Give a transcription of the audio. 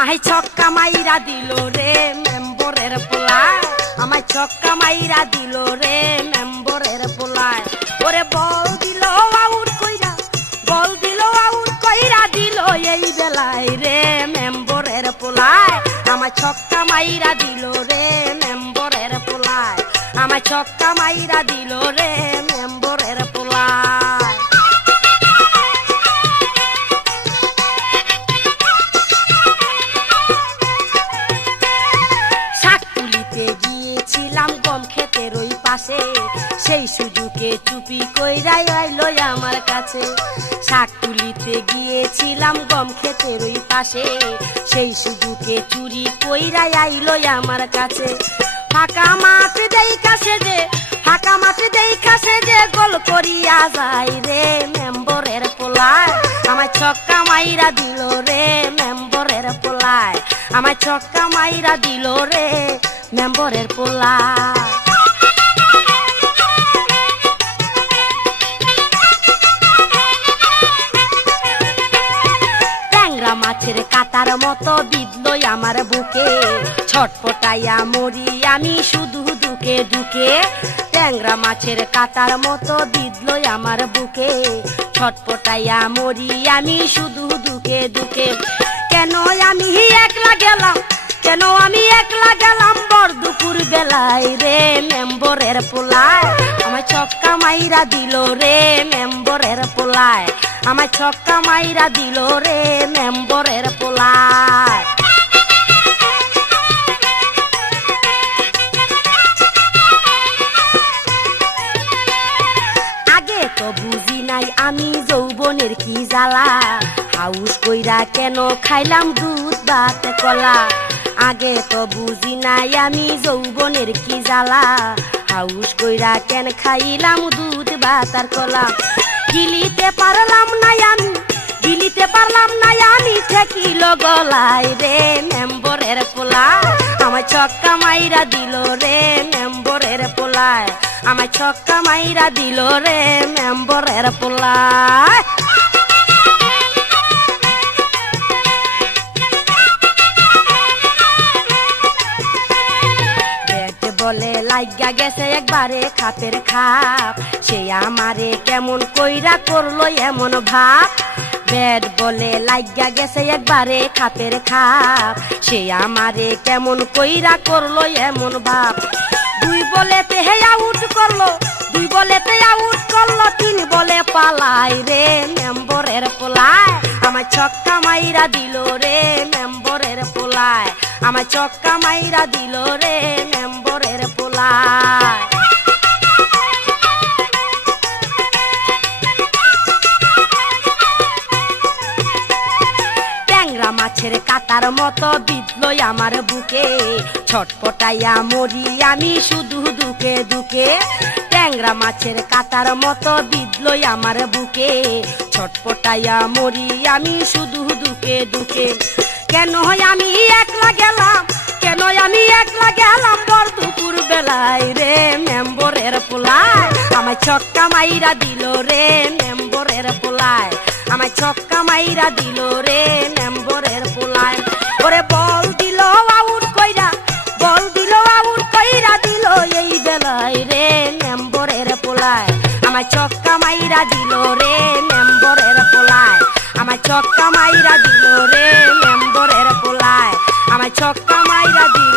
আমায় ছক্কা মাইরা দিল রে মেম্বরের পোলায়। আমায় ছক্কা মাইরা দিল রে মেম্বরের পোলায়। ওরে বল দিল আউট কইরা, বল দিল আউট কইরা দিল এই বেলায় রে মেম্বরের পোলায়। আমায় ছক্কা মাইরা দিল রে মেম্বরের পোলায়। আমায় ছক্কা মাইরা দিল রে সেই সুযোগে চুপি কইরাই আইলো আমার কাছে। শাক তুলিতে গিয়েছিলাম গম ক্ষেতের ওই পাশে। সেই সুযোগে চুরি কইরাই আইলো আমার কাছে। ফাঁকা মাঠ দেই কাছে যে ফাঁকা মাঠ দেই কাছে যে গোল করিয়া যায় রে মেম্বরের পোলায়। আমার ছক্কা মাইরা দিল রে মেম্বরের পোলায়। আমার ছক্কা মাইরা দিল রে মেম্বরের পোলায়। কাতার মতো বিদলো আমার বুকে। ছটপটাইয়া মরি আমি শুধু দুকে দুকে। ট্যাংরা মাছের কাতার মতো বিদলো আমার বুকে। ছটপটাইয়া মরি আমি শুধু দুকে দুকে। কেন আমি একলা গেলাম? কেন আমি একলা গেলাম বর দুপুর বেলায় রে মেম্বরের পোলায়? আমার ছক্কা মাইরা দিল রে মেম্বরের পোলায়। আমার ছক্কা মাইরা দিল রে মেম্বরের পোলায়। আগে তো বুঝি নাই আমি যৌবনের কি জ্বালা। হাউস কইরা কেন খাইলাম দুধ ভাত কলা? আগে তো বুঝি নাই আমি যৌবনের কি জ্বালা। হাউস কইরা কেন খাইলাম দুধ ভাত আর কলা? গিলিতে পারলাম না আমি, গিলিতে পারলাম না আমি ঠেকিল গলায় রে মেম্বরের পোলায় আমার ছক্কা মাইরা দিল রে মেম্বরের পোলায় আমার ছক্কা মাইরা দিল রে মেম্বরের পোলায় লাইগা গেছে একবারে খাপের খাপ। সে আমারে কেমন কইরা করল এমন ভাব। ব্যাট বলে লাইগা গেছে একবারে খাপের খাপ। সে আমারে কেমন কইরা করল এমন ভাব। দুই বলে হে আউট করল, দুই বলে আউট করল, তিন বলে পালাই রে মেম্বরের পোলায়। আমার ছক্কা মাইরা দিল রে মেম্বরের পোলায়। আমার ছক্কা মাইরা দিল কাতার মতো বিদলো আমার বুকে। ছটপটাইয়া মরি আমি শুধু দুকে দুকে ট্যাংরা মাছের কাতার মতো বিদলো আমার বুকে। ছটপটাইয়া মরি আমি শুধু দুকে দুকে কেন হয় আমি একলা গেলাম? কেন আমি একলা গেলাম? বর দুপুর বেলায় রে, মেম্বরের পোলায়। আমার ছক্কা মাইরা দিল রে মেম্বরের পোলায়। আমার ছক্কা মাইরা দিল রে মেম্বরের পোলায়। ওরে বল দিল আউট কইরা, বল দিল আউট কইরা দিল এই বেলায় রে মেম্বরের পোলায়। আমার ছক্কা মাইরা দিল রে মেম্বরের পোলায়। আমার ছক্কা মাইরা দিল রে মেম্বরের পোলায়। আমার ছক্কা মাইরা দিল